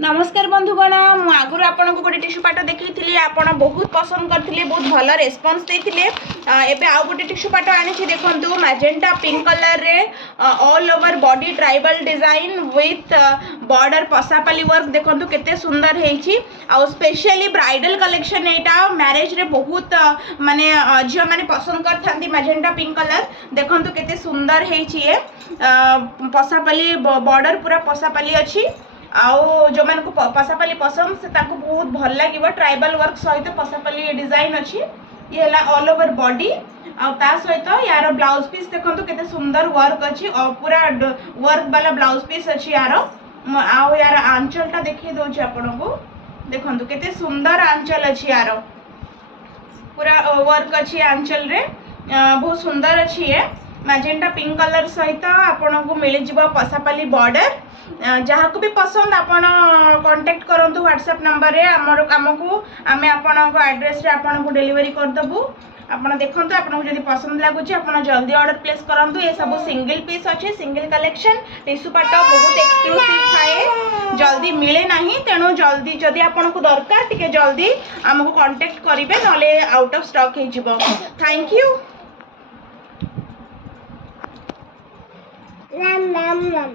नमस्कार बंधुगण आगुरी आपन को गोटे टिश्यू पाट देखी आप बहुत पसंद करते बहुत भल रेस्पॉन्स देते एबे आउ गोटे टिश्यू पाट आनी देखो मैजेंटा पिंक कलर रे all over body tribal design with border Pasapali work देखो केते सुंदर है आउ स्पेशली ब्राइडल कलेक्शन एटा मैरिज रे बहुत माने झियो माने पसंद करथांती मैजेंटा पिंक कलर देखो केते सुंदर है पसापाली बॉर्डर पूरा पसापाली अच्छी आउ जो मान को पसापाली पसंद से ताको बहुत भल लगे ट्राइबल वर्क सहित पसापाली डिजाइन अच्छी ये है ऑल ओवर बॉडी आ सहित यार ब्लाउज पीस देखो केते सुंदर वर्क अच्छी और पूरा वर्क वाला ब्लाउज पीस अच्छी यार आउ यार आंचलटा देखी दउछि आपन को देखंतु केते सुंदर आंचल अच्छी यार पूरा वर्क अच्छी आंचल रे बहुत सुंदर अच्छी है मैजेंटा पिंक कलर सहित आपन को मिल जिवो पसापाली बॉर्डर जहाँ को भी पसंद आपण कांटेक्ट करंतु व्हाट्सएप नंबर रे आमको आमे आपन एड्रेस रे आपन को डिलीवरी कर दबु आपन देखंतु आपन को जदी पसंद लागुची आपन जल्दी ऑर्डर प्लेस करंतु ये सब सिंगल पीस अच्छे सिंगल कलेक्शन टिश्यू पाट बहुत एक्सक्लूसिव थाए जल्दी मिले नहीं तेणु जल्दी जदी आपन को दरकार टिके जल्दी आमको कांटेक्ट करिवे नले आउट ऑफ स्टॉक हे जिवो थैंक यू राम राम राम।